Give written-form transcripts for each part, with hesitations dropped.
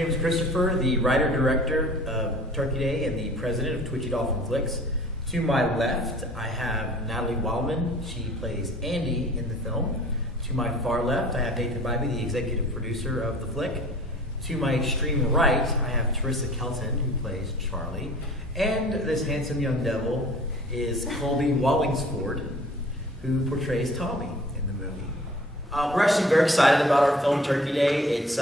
name is Christopher, the writer-director of Turkey Day and the president of Twitchy Dolphin Flix. To my left, I have Natalie Wilemon. She plays Andy in the film. To my far left, I have Nathan Bybee, the executive producer of the flick. To my extreme right, I have Terissa Kelton, who plays Charlie. And this handsome young devil is Colby Wallingsford, who portrays Tommy in the movie. We're actually very excited about our film Turkey Day. It's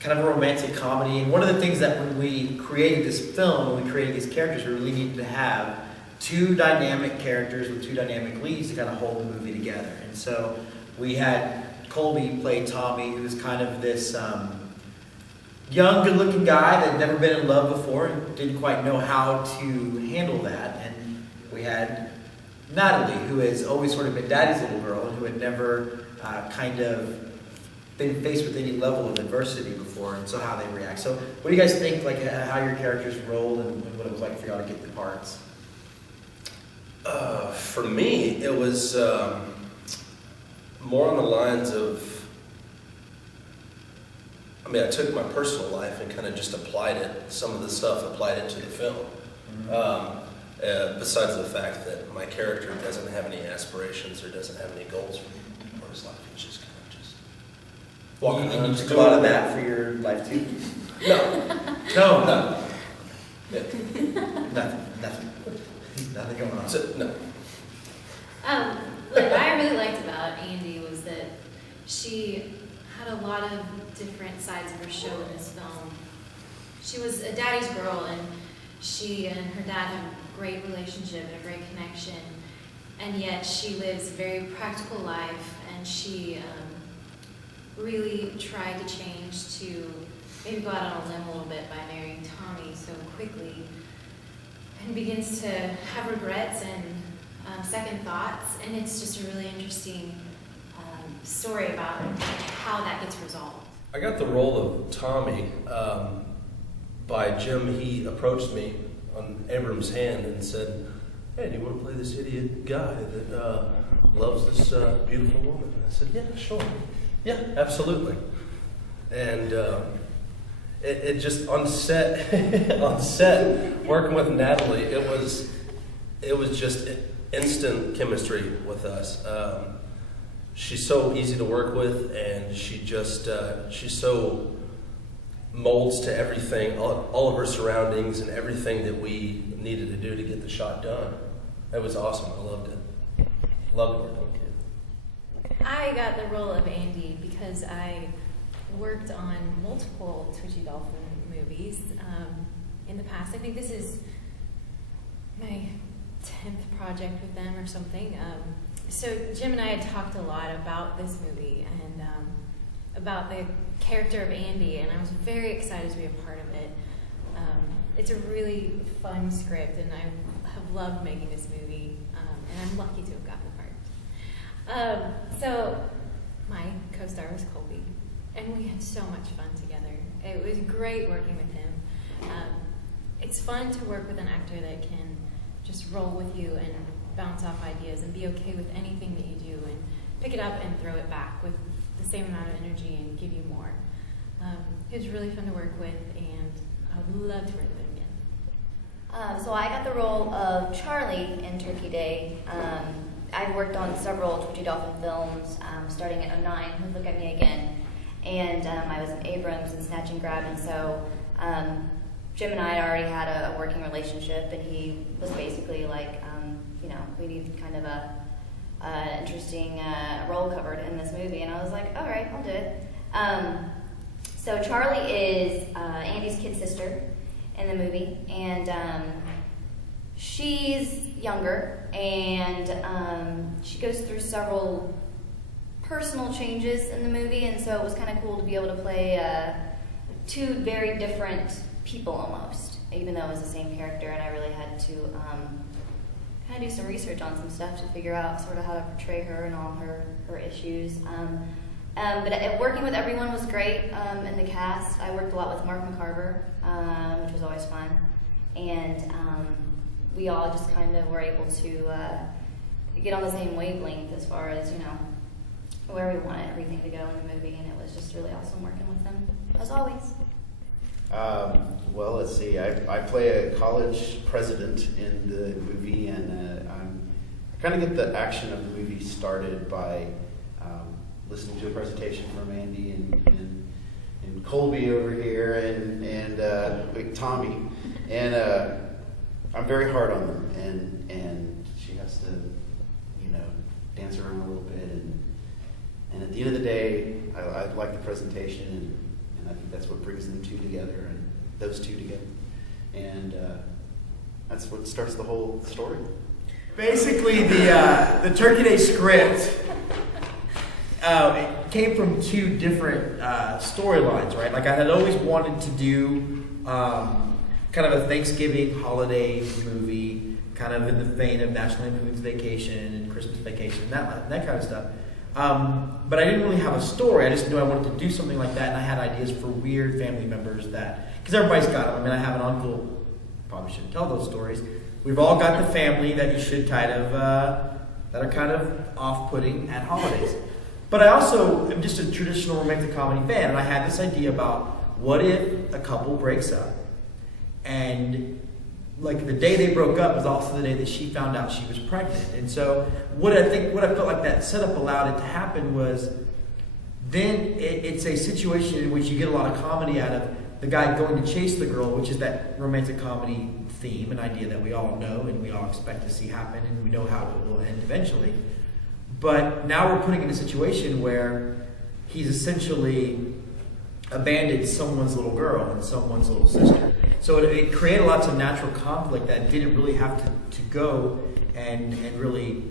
kind of a romantic comedy, and one of the things that when we created this film, when we created these characters, we really needed to have two dynamic characters with two dynamic leads to kind of hold the movie together. And so we had Colby play Tommy, who's kind of this young, good-looking guy that had never been in love before and didn't quite know how to handle that. And we had Natalie, who has always sort of been Daddy's little girl and who had never kind of been faced with any level of adversity before, and so how they react. So what do you guys think, like how your characters rolled and what it was like for y'all to get the parts? For me, it was more on the lines of, I took my personal life and kind of just applied it, some of the stuff, applied it to the film. Besides the fact that my character doesn't have any aspirations or doesn't have any goals for his life. He's just kind of just walking around. You took a lot of that for your life too? No. No. Yeah. Nothing going on. So, no. What I really liked about Andy was that she had a lot of different sides of her show in this film. She was a daddy's girl, and she and her dad have a great relationship and a great connection, and yet she lives a very practical life, and she really tried to change to maybe go out on a limb a little bit by marrying Tommy so quickly, and begins to have regrets and second thoughts, and it's just a really interesting story about how that gets resolved. I got the role of Tommy by Jim. He approached me on Abram's hand and said, "Hey, do you want to play this idiot guy that loves this beautiful woman?" And I said, "Yeah, sure. Yeah, absolutely." And it just on set, working with Natalie, it was just instant chemistry with us. She's so easy to work with, and she so molds to everything, all of her surroundings and everything that we needed to do to get the shot done. It was awesome. I loved it. Loved working with kids. I got the role of Andy because I worked on multiple Twitchy Dolphin movies in the past. I think this is my 10th project with them or something. So Jim and I had talked a lot about this movie and about the character of Andy, and I was very excited to be a part of it. It's a really fun script, and I have loved making this movie, and I'm lucky to have gotten the part. So my co-star was Colby, and we had so much fun together. It was great working with him. It's fun to work with an actor that can just roll with you and bounce off ideas and be okay with anything that you do and pick it up and throw it back with the same amount of energy and give you more. He was really fun to work with, and I would love to work with him again. So I got the role of Charlie in Turkey Day. I've worked on several Twitchy Dolphin films, starting in '09, Look at Me Again, and I was in Abrams and Snatch and Grab, and so Jim and I had already had a working relationship, and he was basically like, we need kind of a interesting role covered in this movie, and I was like, all right, I'll do it. So Charlie is Andy's kid sister in the movie, and she's younger, and she goes through several personal changes in the movie, and so it was kind of cool to be able to play two very different people almost, even though it was the same character, and I really had to kind of do some research on some stuff to figure out sort of how to portray her and all her issues. But working with everyone was great in the cast. I worked a lot with Mark McCarver, which was always fun, and we all just kind of were able to get on the same wavelength as far as, where we wanted everything to go in the movie, and it was just really awesome working with them, as always. Well, let's see. I play a college president in the movie, and I kind of get the action of the movie started by listening to a presentation from Andy and Colby over here and Tommy, and I'm very hard on them, and she has to, dance around a little bit, and at the end of the day, I like the presentation, and I think that's what brings them two together, and those two together, and that's what starts the whole story. Basically, the Turkey Day script it came from two different storylines, right? Like I had always wanted to do kind of a Thanksgiving holiday movie, kind of in the vein of National Lampoon's Vacation and Christmas Vacation, and that kind of stuff. But I didn't really have a story. I just knew I wanted to do something like that, and I had ideas for weird family members because everybody's got them. I mean, I have an uncle, probably shouldn't tell those stories. We've all got the family that you should that are kind of off-putting at holidays. But I also am just a traditional romantic comedy fan, and I had this idea about what if a couple breaks up, and like the day they broke up was also the day that she found out she was pregnant. And so what I felt like that setup allowed it to happen was then it's a situation in which you get a lot of comedy out of the guy going to chase the girl, which is that romantic comedy theme, an idea that we all know and we all expect to see happen, and we know how it will end eventually. But now we're putting in a situation where he's essentially abandoned someone's little girl and someone's little sister. So it created lots of natural conflict that didn't really have to go and really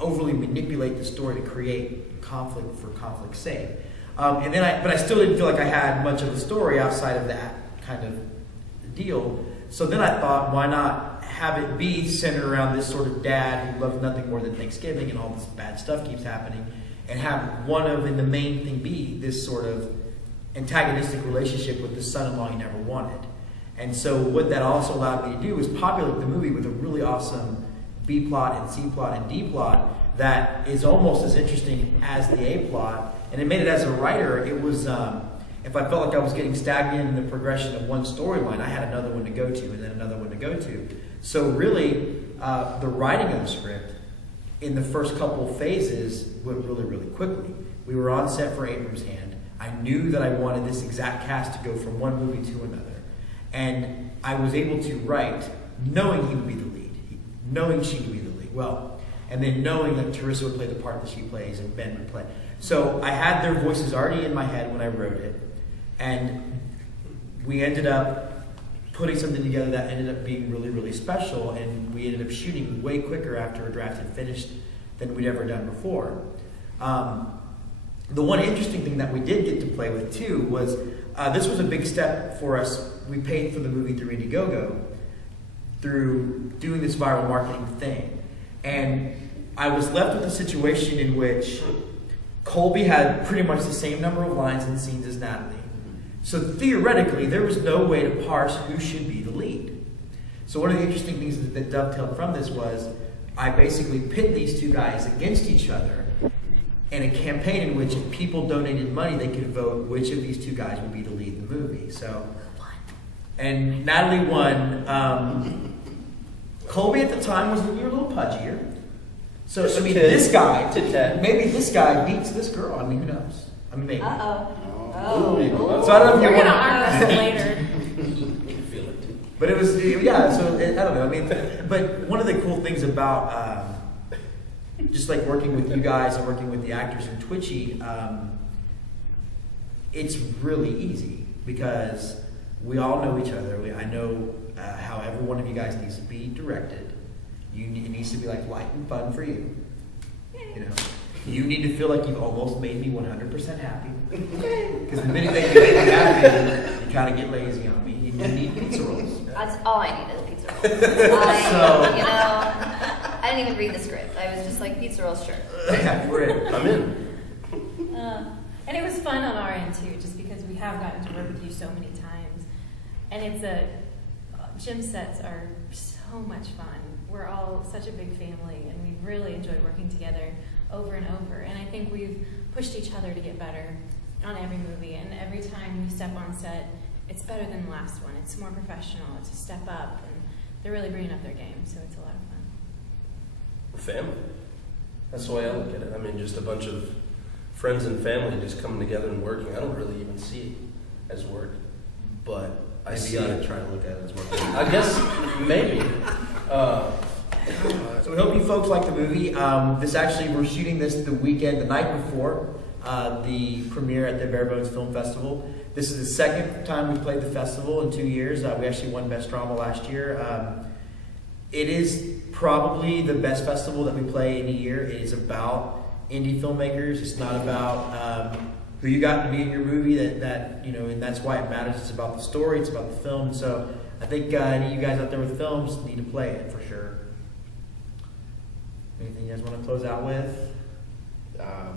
overly manipulate the story to create conflict for conflict's sake. But I still didn't feel like I had much of a story outside of that kind of deal. So then I thought, why not have it be centered around this sort of dad who loves nothing more than Thanksgiving and all this bad stuff keeps happening, and have the main thing be this sort of antagonistic relationship with the son-in-law he never wanted. And so what that also allowed me to do was populate the movie with a really awesome B plot and C plot and D plot that is almost as interesting as the A plot. And it made it, as a writer, it was, if I felt like I was getting stagnant in the progression of one storyline, I had another one to go to and then another one to go to. So really, the writing of the script in the first couple phases went really, really quickly. We were on set for Abrams' Hand. I knew that I wanted this exact cast to go from one movie to another. And I was able to write knowing he would be the lead, knowing she would be the lead. Well, and then knowing that Terissa would play the part that she plays and Ben would play. So I had their voices already in my head when I wrote it. And we ended up putting something together that ended up being really, really special. And we ended up shooting way quicker after a draft had finished than we'd ever done before. The one interesting thing that we did get to play with too was this was a big step for us. We paid for the movie through Indiegogo, through doing this viral marketing thing. And I was left with a situation in which Colby had pretty much the same number of lines and scenes as Natalie. So theoretically, there was no way to parse who should be the lead. So one of the interesting things that dovetailed from this was I basically pit these two guys against each other in a campaign in which if people donated money, they could vote which of these two guys would be the lead in the movie. So, and Natalie won. Colby at the time was a little pudgier. So I mean, this guy, maybe this guy beats this girl. I mean, who knows? I mean, maybe. Oh. So I don't know if We're you gonna want arm wrestle later. Feel it. But it was, yeah, so I don't know. I mean, but one of the cool things about just like working with you guys and working with the actors in Twitchy, it's really easy because we all know each other. I know how every one of you guys needs to be directed. It needs to be like light and fun for you. You know, you need to feel like you've almost made me 100% happy. Because the minute that you make me happy, you kind of get lazy on me. You need pizza rolls. That's all I need is pizza rolls. I didn't even read the script. I was just like, pizza rolls, sure. Yeah, we're in. I'm in. And it was fun on our end too, just because we have gotten to work with you so many times. And Jim's sets are so much fun. We're all such a big family, and we really enjoy working together over and over. And I think we've pushed each other to get better on every movie. And every time we step on set, it's better than the last one. It's more professional. It's a step up. And they're really bringing up their game, so it's a lot of fun. Family. That's the way I look at it. I mean, just a bunch of friends and family just coming together and working. I don't really even see it as work, but I Maybe see you ought to it. try to look at it as work. I guess maybe. So we hope you folks like the movie. We're shooting this the weekend, the night before the premiere at the Bare Bones Film Festival. This is the second time we played the festival in 2 years. We actually won Best Drama last year. It is probably the best festival that we play in a year. It is about indie filmmakers. It's not about who you got to be in your movie. And that's why it matters. It's about the story. It's about the film. So I think any of you guys out there with films need to play it for sure. Anything you guys want to close out with?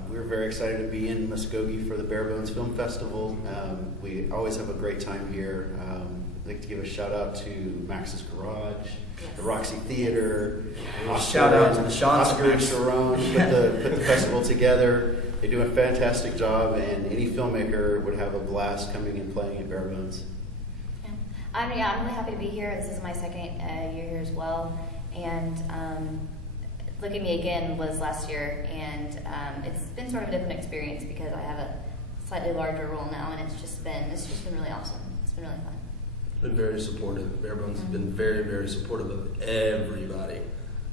We're very excited to be in Muskogee for the Bare Bones Film Festival. We always have a great time here. I'd like to give a shout out to Max's Garage, the Roxy Theater. Shout out to the Shots Oscar Group. and Sharon put the festival together. They do a fantastic job, and any filmmaker would have a blast coming and playing at Bare Bones. Yeah. I'm really happy to be here. This is my second year here as well. And Look at Me Again was last year, and it's been sort of a different experience because I have a slightly larger role now, and it's just been really awesome. It's been really fun. Been very supportive. Bare Bones has been very, very supportive of everybody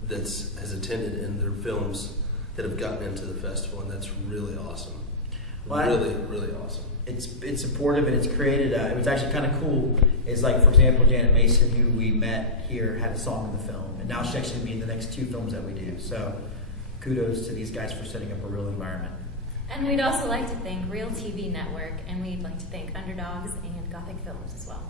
that has attended in their films that have gotten into the festival, and that's really awesome. Well, Really awesome. It's supportive and it's created. It was actually kind of cool. Is like, for example, Janet Mason, who we met here, had a song in the film, and now she's actually be in the next 2 films that we do. So, kudos to these guys for setting up a real environment. And we'd also like to thank Real TV Network, and we'd like to thank Underdogs and Gothic Films as well.